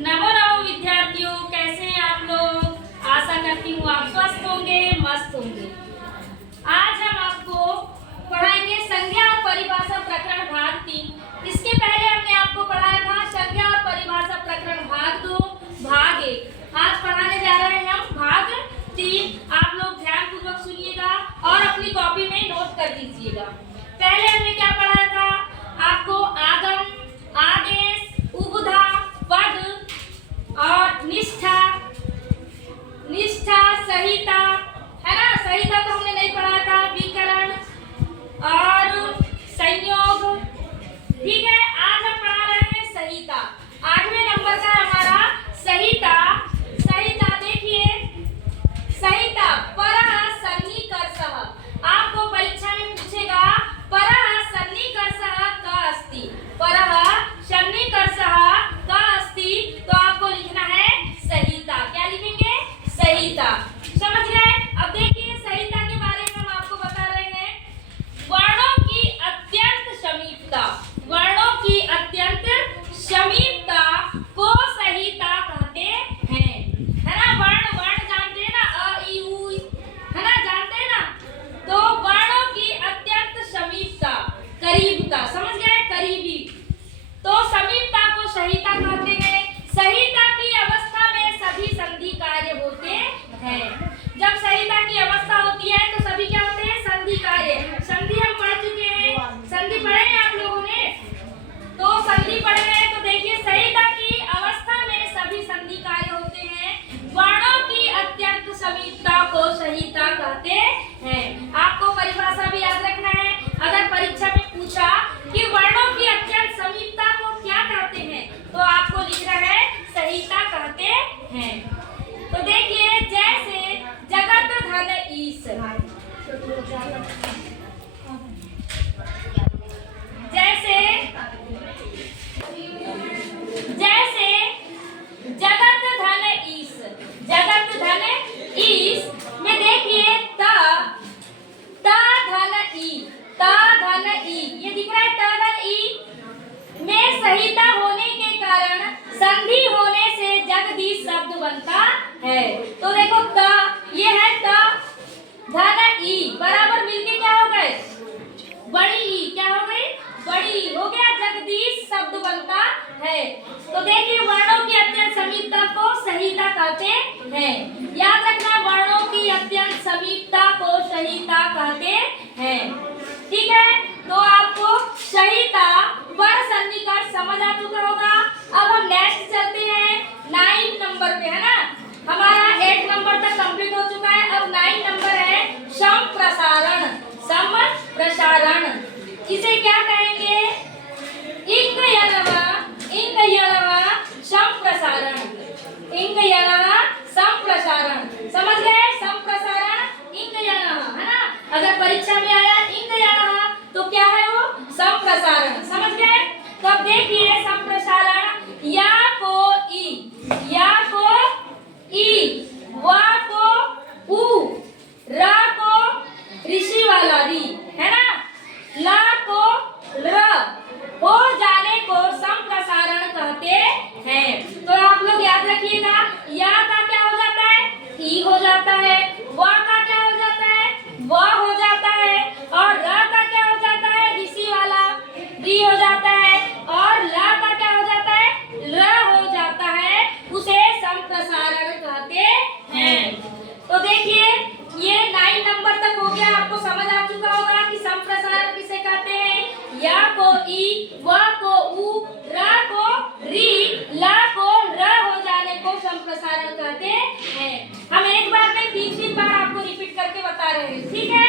नमो नमो विद्यार्थियों, कैसे हैं आप लोग। आशा करती हूँ आप स्वस्थ होंगे, मस्त होंगे। आज हम आपको पढ़ाएंगे संज्ञा और परिभाषा प्रकरण भाग 3। इसके पहले हमने आपको पढ़ाया था संज्ञा और परिभाषा प्रकरण भाग 2 भाग 1। आज पढ़ाने जा रहे हैं हम भाग 3। आप लोग ध्यानपूर्वक सुनिएगा और अपनी कॉपी में नोट कर लीजिएगा। पहले हमने क्या पढ़ाया था आपको, आगम, आदेश, उपधा, पद और निष्ठा, संहिता, है ना। संहिता तो हमने नहीं पढ़ा था, विकरण और संयोग। ठीक है, आज हम पढ़ा रहे हैं संहिता। 8वें नंबर का हमारा संहिता। संहिता देखिए, संहिता परः सन्निकर्षः। आपको परीक्षा में पूछेगा परः सन्निकर्षः का अस्ति, परः सन्निकर्षः का अस्ति, तो आपको लिखना है संहिता। क्या लिखेंगे? संहिता। समझ गए? अब देखिए संहिता के बारे में हम आपको बता रहे हैं। वर्णों की अत्यंत समीपता, वर्णों की अत्यंत समीपता को संहिता कहते हैं, है ना। वर्ण जानते हैं ना, अ ई उ, है ना, जानते हैं ना। तो वर्णों की अत्यंत समीपता, करीबता, समझ गए, करीबी, तो समीपता को संहिता कहते हैं। संहिता की अवस्था में सभी संधि कार्य होते हैं। जब संहिता की अवस्था होती है तो सभी क्या होते हैं? संधि कार्य। संधि हम पढ़ चुके हैं, संधि पढ़े हैं आप लोगों ने, तो संधि पढ़े हैं। तो देखिए संहिता की अवस्था में सभी संधि कार्य होते हैं। वर्णों की अत्यंत समीपता को संहिता कहते हैं। आपको परिभाषा भी याद रखना है। अगर परीक्षा में पूछा कि वर्णों की अत्यंत समीपता को क्या कहते हैं, तो आपको लिखना है संहिता कहते हैं। तो देखिए जैसे जगत धन ईश, जैसे जगत धन ईश, जगत धन ईश में देखिए त धन ई, त धन ई, ये दिख रहा है त धन ई में संहिता होने के कारण संधि होने से जगदीश शब्द बनता है। तो देखो त, ये है त, धन ई बराबर मिलके क्या हो गए? बड़ी ई, क्या हो गई? बड़ी ई हो गया, जगदीश शब्द बनता है। तो देखिए वर्णों की अत्यंत समीपता को संहिता कहते हैं। याद रखना, वर्णों की अत्यंत समीपता को संहिता कहते हैं। ठीक है, तो आपको संहिता पर सन्निकर्ष समझ आ चुका होगा। अब हम नेक्स्ट चलते हैं 9 नंबर पे, है ना। हमारा 8 नंबर तक कंप्लीट हो चुका है। अब 9 नंबर है संप्रसारण। संप्रसारण इसे क्या कहेंगे? इंग यलः संप्रसारण, इंग यलः संप्रसारण। समझ गए? संप्रसारण इंग यलः, है ना। अगर परीक्षा में आया इंग यलः तो क्या है वो? संप्रसारण। समझ गए? तो अब देखिए संप्रसारण, या को ई, या को ई, वा को उ, रा को ऋषि वाला री, है ना, ला को ल, हो जाने को संप्रसारण कहते हैं। तो आप लोग याद रखिएगा, या का क्या हो जाता है? ई हो जाता है। वा का क्या हो जाता है? व हो जाता है। और र का क्या हो जाता है? ऋषि वाला री हो जाता है। और ला का क्या हो जाता है? र हो जाता है। उसे संप्रसारण कहते हैं। तो देखिए ये 9 नंबर तक हो गया। आपको समझ आ चुका होगा कि संप्रसारण किसे कहते हैं। या को ई, व को उ, रा को री, ला को र हो जाने को संप्रसारण कहते हैं। हम एक बार नहीं 3 बार आपको रिपीट करके बता रहे हैं। ठीक है,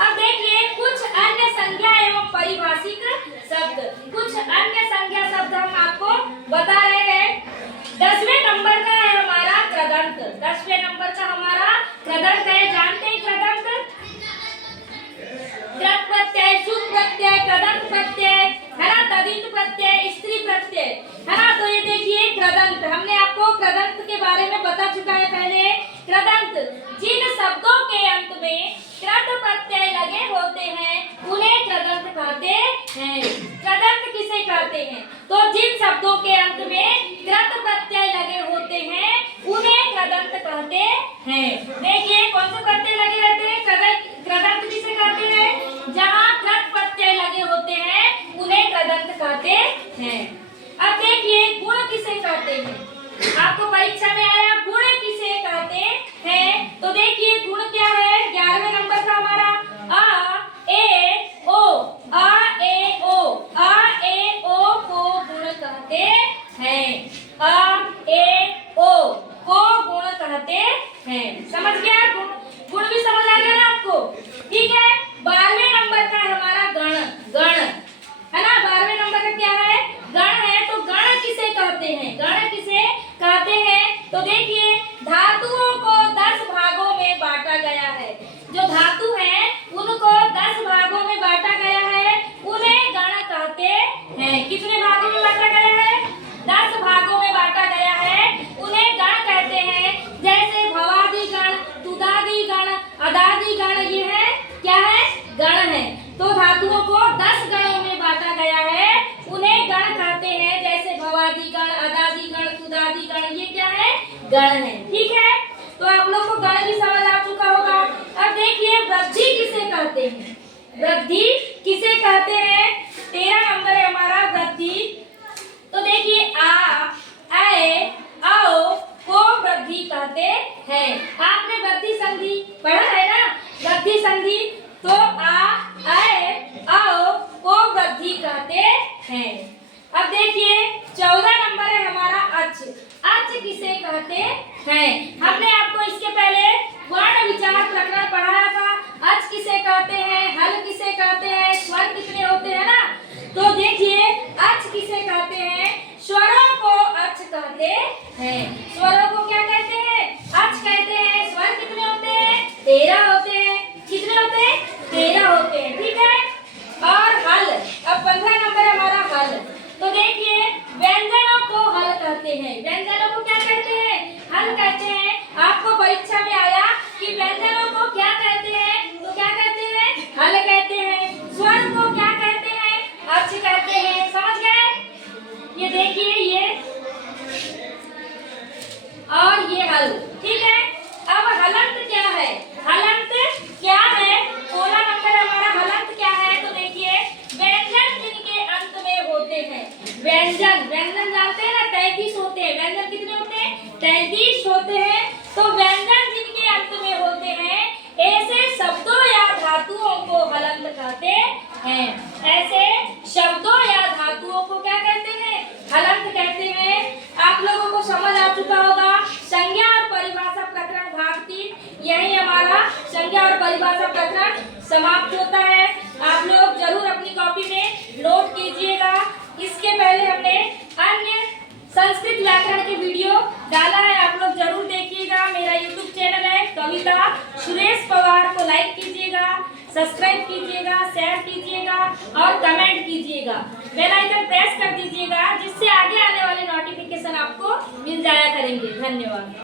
अब देखिए कुछ अन्य संज्ञा एवं परिभाषिक शब्द, कुछ अन्य संज्ञा शब्द हम आपको बता रहे हैं। 10वें नंबर का है हमारा कृदंत। 10वें नंबर का हमारा कृदंत है। जानते हैं कृदंत? कृत प्रत्यय, सुख प्रत्यय, कृदंत प्रत्यय, है ना, तदित प्रत्यय, स्त्री प्रत्यय, है ना। तो ये देखिए कृदंत, हमने आपको कृदंत के बारे में बता चुका है पहले। कृदंत जिन शब्दों के अंत में कृत प्रत्यय लगे होते हैं उन्हें कृदंत कहते हैं। कृदंत किसे कहते हैं? तो जिन शब्दों के अंत में कृत प्रत्यय कहते हैं? आपको परीक्षा में आया गुण किसे कहते हैं? तो देखिए गुण क्या है 11वें नंबर का हमारा अ ए ओ, अ ए ओ, अ ए ओ को गुण कहते हैं। अ ए ओ को गुण कहते हैं। समझ गया? गुण भी समझ आ गया ना आपको? ठीक है। 12वें नंबर का है हमारा गण। गण है ना, 12वें नंबर का क्या है? गण है। तो गण किसे कहते हैं? गण किसे कहते हैं? तो देखिए धातुओं को 10 भागों में बांटा गया है। जो धातु है उनको 10 भागों में बांटा गया है, उन्हें गण कहते हैं। कितने भागों में बांटा गया है? 10 भागों में बांटा गया है, उन्हें गण कहते हैं। जैसे भवादि गण, तुदादि गण, अदादि गण, ये है क्या है? गण है। तो धातुओं को 10 गणों में बांटा गया है, उन्हें गण कहते हैं। जैसे भवादि गण, अदादि गण, तुदादि गण, ये क्या है? गण है। ठीक है। तो आप लोग को गण भी समझ आ चुका होगा। अब देखिए वृद्धि किसे कहते हैं? वृद्धि किसे कहते हैं? 13 नंबर है हमारा वृद्धि। तो देखिए आ, ए, औ को वृद्धि कहते हैं। आपने वृद्धि संधि पढ़ा है ना? वृद्धि संधि तो आ, ए, औ को वृद्धि कहते हैं। अब देखिए 14 नंबर है हमारा अच। अच किसे कहते हैं? हमने आपको इसके पहले वर्ण विचार प्रकरण पढ़ाया था। अच किसे कहते हैं, हल किसे कहते हैं, स्वर कितने होते हैं ना? तो देखिए अच किसे कहते हैं? स्वरों को अच कहते हैं। स्वरों को क्या कहते हैं? अच कहते हैं। स्वर कितने होते हैं? 13 होते हैं। कितने होते हैं? 13 होते हैं। ठीक है। और हल, अब 15 नंबर है हमारा हल। तो देखिए व्यंजनों को हल कहते हैं। व्यंजनों को क्या कहते हैं? हल कहते हैं। आपको परीक्षा में आया कि व्यंजनों को क्या कहते हैं? तो क्या कहते हैं? हल कहते हैं। स्वर को क्या कहते हैं? अच कहते हैं। समझ गए? ये देखिए ये और ये हल। ठीक है। अब हलंत क्या है? हलंत क्या है? 16 नंबर हमारा हलंत क्या है? तो देखिए व्यंजन जिनके अंत में होते हैं। व्यंजन, व्यंजन जानते हैं ना 33 होते हैं। व्यंजन कितने होते हैं? 33 होते हैं। तो व्यंजन जिनके अंत में होते हैं, ऐसे शब्दों या धातुओं को हलंत कहते हैं। ऐसे शब्दों या धातुओं को क्या कहते हैं? हलंत कहते हैं। आप लोगों को समझ आ चुका होगा। संज्ञा और परिभाषा प्रकरण भाग 3, यही हमारा संज्ञा और परिभाषा प्रकरण समाप्त होता है। आप लोग जरूर अपनी कॉपी में नोट कीजिएगा। इसके पहले हमने अन्य संस्कृत व्याकरण के वीडियो डाला है, आप लोग जरूर देखिएगा। मेरा YouTube चैनल है कविता सुरेश पवार, को लाइक कीजिएगा, सब्सक्राइब कीजिएगा, शेयर कीजिएगा और कमेंट कीजिएगा। बेल आइकन प्रेस कर दीजिएगा, जिससे आगे आने वाले नोटिफिकेशन आपको मिल जाया करेंगे। धन्यवाद।